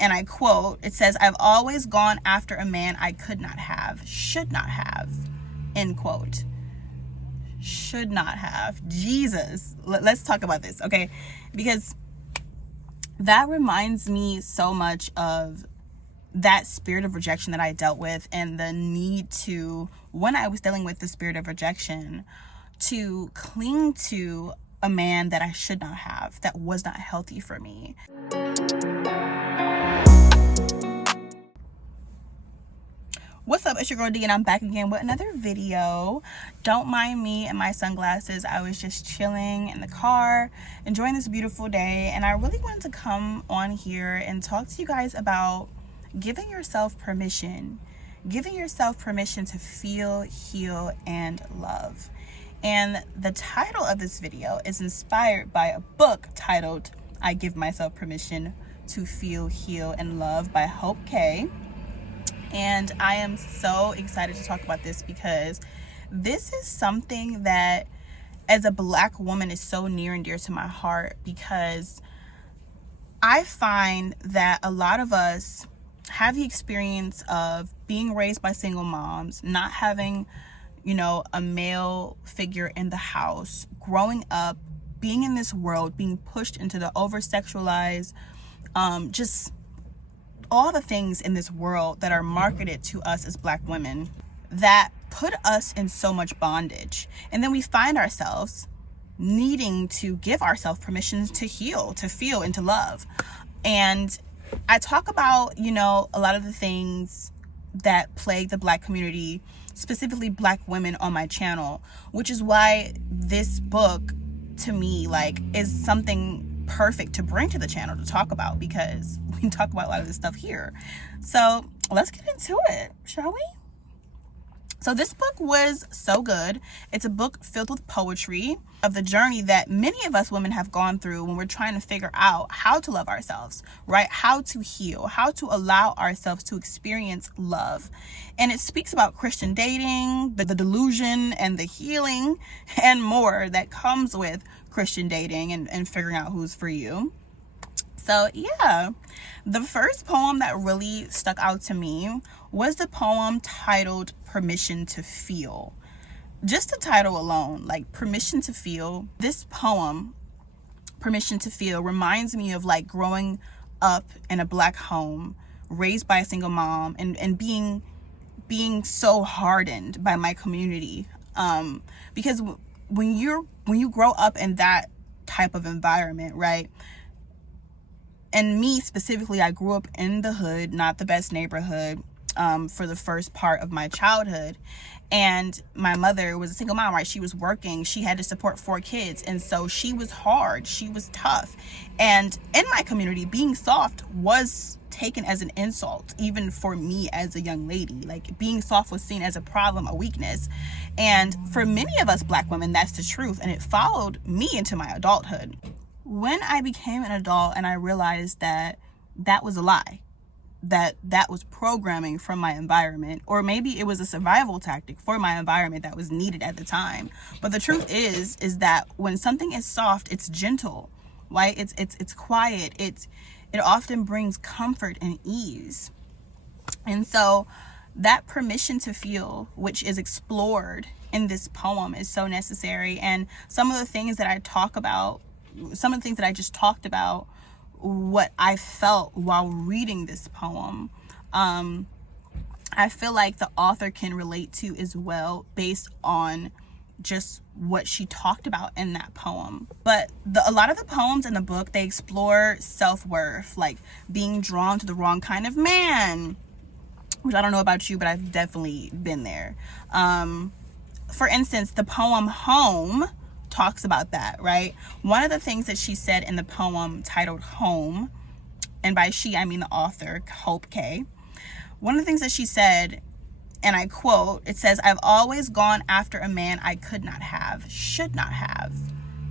and I quote, it says, "I've always gone after a man I could not have, should not have," end quote. Should not have. Jesus. Let's talk about this, okay? Because that reminds me so much of that spirit of rejection that I dealt with, and the need to, when I was dealing with the spirit of rejection, to cling to a man that I should not have, that was not healthy for me. What's up, it's your girl D, and I'm back again with another video. Don't mind me and my sunglasses. I was just chilling in the car, enjoying this beautiful day, and I really wanted to come on here and talk to you guys about giving yourself permission. Giving yourself permission to feel, heal, and love. And the title of this video is inspired by a book titled I Give Myself Permission to Feel, Heal, and Love by Hope K. And I am so excited to talk about this because this is something that, as a Black woman, is so near and dear to my heart, because I find that a lot of us have the experience of being raised by single moms, not having, a male figure in the house, growing up, being in this world, being pushed into the over-sexualized, just all the things in this world that are marketed to us as Black women that put us in so much bondage. And then we find ourselves needing to give ourselves permission to heal, to feel, and to love. And I talk about, a lot of the things that plague the Black community, specifically Black women, on my channel, which is why this book, to me, is something perfect to bring to the channel to talk about, because we can talk about a lot of this stuff here. So let's get into it, shall we? So this book was so good. It's a book filled with poetry of the journey that many of us women have gone through when we're trying to figure out how to love ourselves, right? How to heal, how to allow ourselves to experience love. And it speaks about Christian dating, the delusion and the healing and more that comes with Christian dating and figuring out who's for you. So yeah, the first poem that really stuck out to me was the poem titled Permission to Feel. Just the title alone, Permission to Feel. This poem, Permission to Feel, reminds me of growing up in a Black home, raised by a single mom, and being so hardened by my community. Because when you grow up in that type of environment, right? And me specifically, I grew up in the hood, not the best neighborhood, for the first part of my childhood. And my mother was a single mom, right? She was working. She had to support 4 kids. And so she was hard. She was tough. And in my community, being soft was taken as an insult, even for me as a young lady. Being soft was seen as a problem, a weakness. And for many of us Black women, that's the truth. And it followed me into my adulthood. When I became an adult and I realized that that was a lie, that was programming from my environment, or maybe it was a survival tactic for my environment that was needed at the time. But the truth is that when something is soft, it's gentle, right? It's quiet. It often brings comfort and ease. And so that permission to feel, which is explored in this poem, is so necessary. And some of the things that I just talked about, what I felt while reading this poem, I feel like the author can relate to as well, based on just what she talked about in that poem. But a lot of the poems in the book, they explore self-worth, being drawn to the wrong kind of man, which I don't know about you, but I've definitely been there. For instance, the poem Home talks about that, right? One of the things that she said in the poem titled Home, and by she, I mean the author, Hope K. One of the things that she said, and I quote, it says, "I've always gone after a man I could not have, should not have,"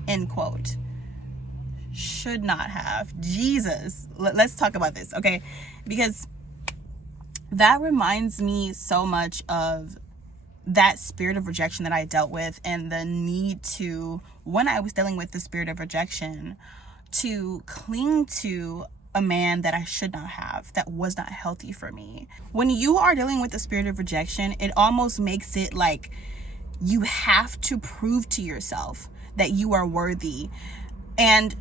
end quote. Should not have. Jesus. Let's talk about this, okay? Because that reminds me so much of that spirit of rejection that I dealt with, and the need to, when I was dealing with the spirit of rejection, to cling to a man that I should not have, that was not healthy for me. When you are dealing with the spirit of rejection, it almost makes it like you have to prove to yourself that you are worthy. And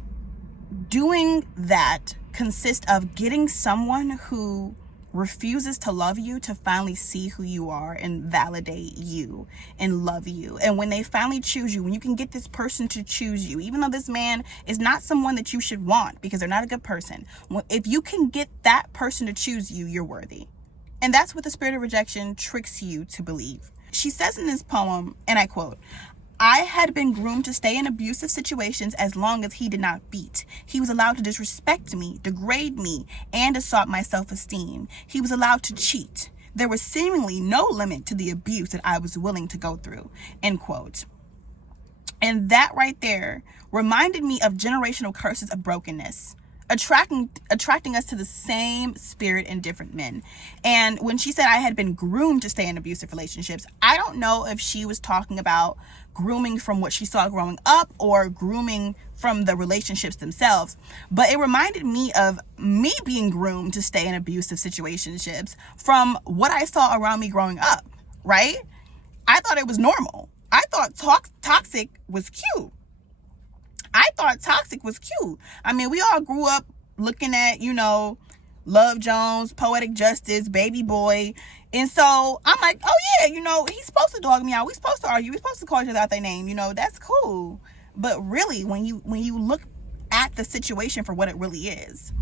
doing that consists of getting someone who refuses to love you to finally see who you are and validate you and love you. And when they finally choose you, when you can get this person to choose you, even though this man is not someone that you should want because they're not a good person, if you can get that person to choose you, you're worthy. And that's what the spirit of rejection tricks you to believe. She says in this poem, and I quote, "I had been groomed to stay in abusive situations as long as he did not beat. He was allowed to disrespect me, degrade me, and assault my self-esteem. He was allowed to cheat. There was seemingly no limit to the abuse that I was willing to go through." End quote. And that right there reminded me of generational curses of brokenness, attracting us to the same spirit in different men. And when she said I had been groomed to stay in abusive relationships, I don't know if she was talking about grooming from what she saw growing up or grooming from the relationships themselves, but it reminded me of me being groomed to stay in abusive situationships from what I saw around me growing up, right? I thought it was normal. I thought toxic was cute. I mean, we all grew up looking at, Love Jones, Poetic Justice, Baby Boy. And so I'm like, oh yeah, he's supposed to dog me out. We're supposed to argue. We're supposed to call each other out their name. That's cool. But really, when you look at the situation for what it really is,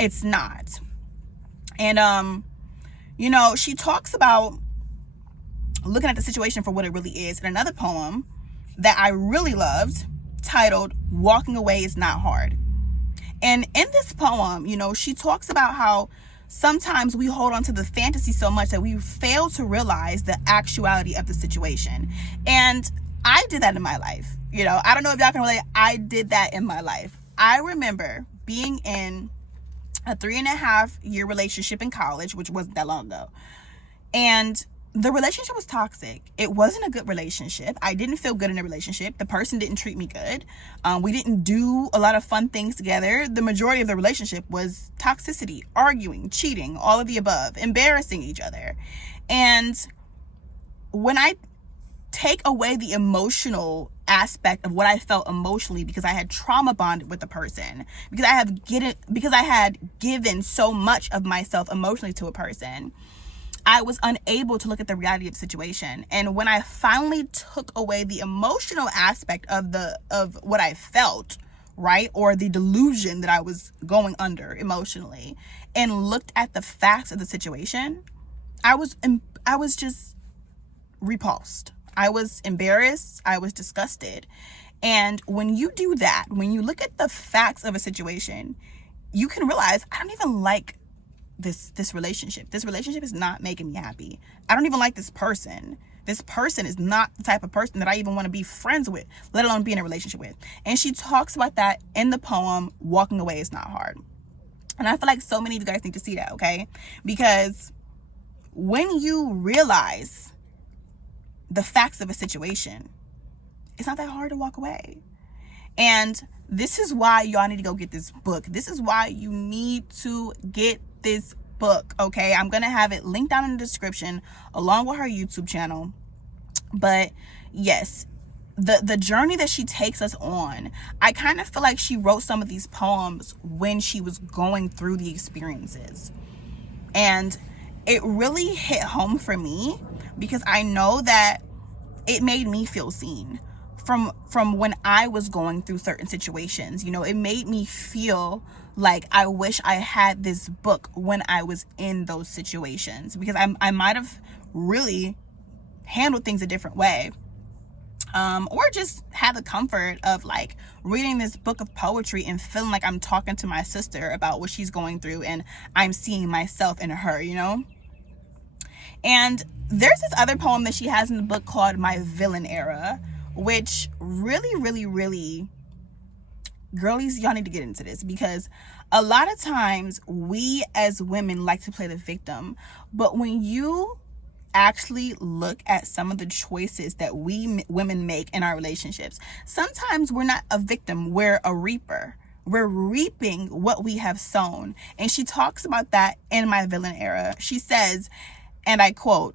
it's not. And, she talks about looking at the situation for what it really is in another poem that I really loved, titled "Walking Away is Not Hard." And in this poem, she talks about how sometimes we hold on to the fantasy so much that we fail to realize the actuality of the situation. And I did that in my life. I don't know if y'all can relate. I did that in my life. I remember being in a 3.5-year relationship in college, which wasn't that long ago. And the relationship was toxic. It wasn't a good relationship. I didn't feel good in the relationship. The person didn't treat me good. We didn't do a lot of fun things together. The majority of the relationship was toxicity, arguing, cheating, all of the above, embarrassing each other. And when I take away the emotional aspect of what I felt emotionally, because I had trauma bonded with the person, because I had given so much of myself emotionally to a person, I was unable to look at the reality of the situation. And when I finally took away the emotional aspect of what I felt, right, or the delusion that I was going under emotionally, and looked at the facts of the situation, I was just repulsed. I was embarrassed. I was disgusted. And when you do that, when you look at the facts of a situation, you can realize, I don't even like this relationship. This relationship is not making me happy. I don't even like this person. This person is not the type of person that I even want to be friends with, let alone be in a relationship with. And she talks about that in the poem, "Walking Away is Not Hard." And I feel like so many of you guys need to see that, okay? Because when you realize the facts of a situation, it's not that hard to walk away. And this is why y'all need to go get this book. This is why you need to get this book, okay? I'm gonna have it linked down in the description along with her YouTube channel. But yes, the journey that she takes us on, I kind of feel like she wrote some of these poems when she was going through the experiences. And it really hit home for me because I know that it made me feel seen from when I was going through certain situations. It made me feel like I wish I had this book when I was in those situations, because I might have really handled things a different way, or just had the comfort of like reading this book of poetry and feeling like I'm talking to my sister about what she's going through and I'm seeing myself in her, And there's this other poem that she has in the book called "My Villain Era," which really, girlies, y'all need to get into this, because a lot of times we as women like to play the victim. But when you actually look at some of the choices that we women make in our relationships, sometimes we're not a victim, we're a reaper. we're reaping what we have sown. And she talks about that in My Villain Era. She says, and I quote,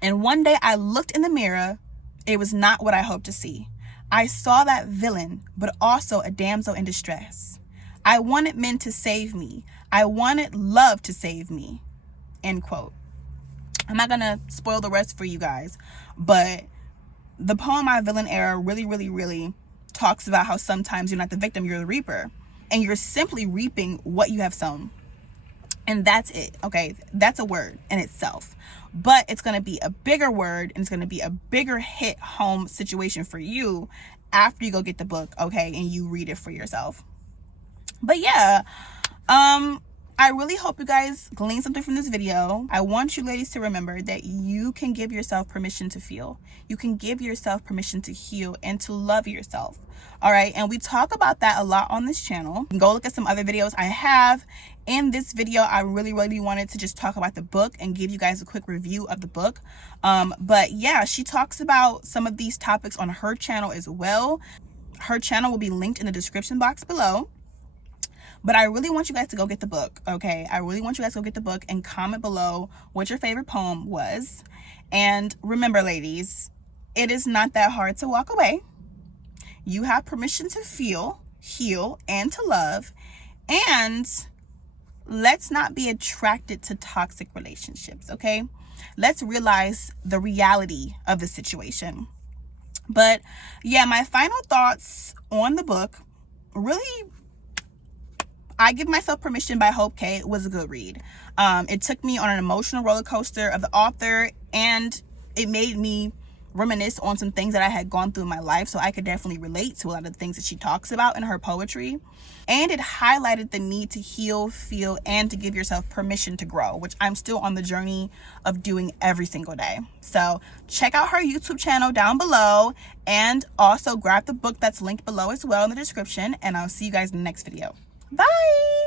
"And one day I looked in the mirror. It was not what I hoped to see. I saw that villain, but also a damsel in distress. I wanted men to save me. I wanted love to save me." End quote. I'm not gonna spoil the rest for you guys, but the poem My Villain Era really talks about how sometimes you're not the victim, you're the reaper, and you're simply reaping what you have sown. And that's it. Okay, that's a word in itself, but it's going to be a bigger word, and it's going to be a bigger hit home situation for you after you go get the book, okay, and you read it for yourself. But yeah, I really hope you guys glean something from this video. I want you ladies to remember that you can give yourself permission to feel. You can give yourself permission to heal and to love yourself. All right, and we talk about that a lot on this channel. You can go look at some other videos I have. In this video, I really wanted to just talk about the book and give you guys a quick review of the book. But yeah, she talks about some of these topics on her channel as well. Her channel will be linked in the description box below. But I really want you guys to go get the book, okay? I really want you guys to go get the book and comment below what your favorite poem was. And remember, ladies, it is not that hard to walk away. You have permission to feel, heal, and to love. And let's not be attracted to toxic relationships, okay? Let's realize the reality of the situation. But yeah, my final thoughts on the book, really, I Give Myself Permission by Hope K was a good read. It took me on an emotional roller coaster of the author, and it made me reminisce on some things that I had gone through in my life, so I could definitely relate to a lot of the things that she talks about in her poetry. And it highlighted the need to heal, feel, and to give yourself permission to grow, which I'm still on the journey of doing every single day. So check out her YouTube channel down below, and also grab the book that's linked below as well in the description, and I'll see you guys in the next video. Bye!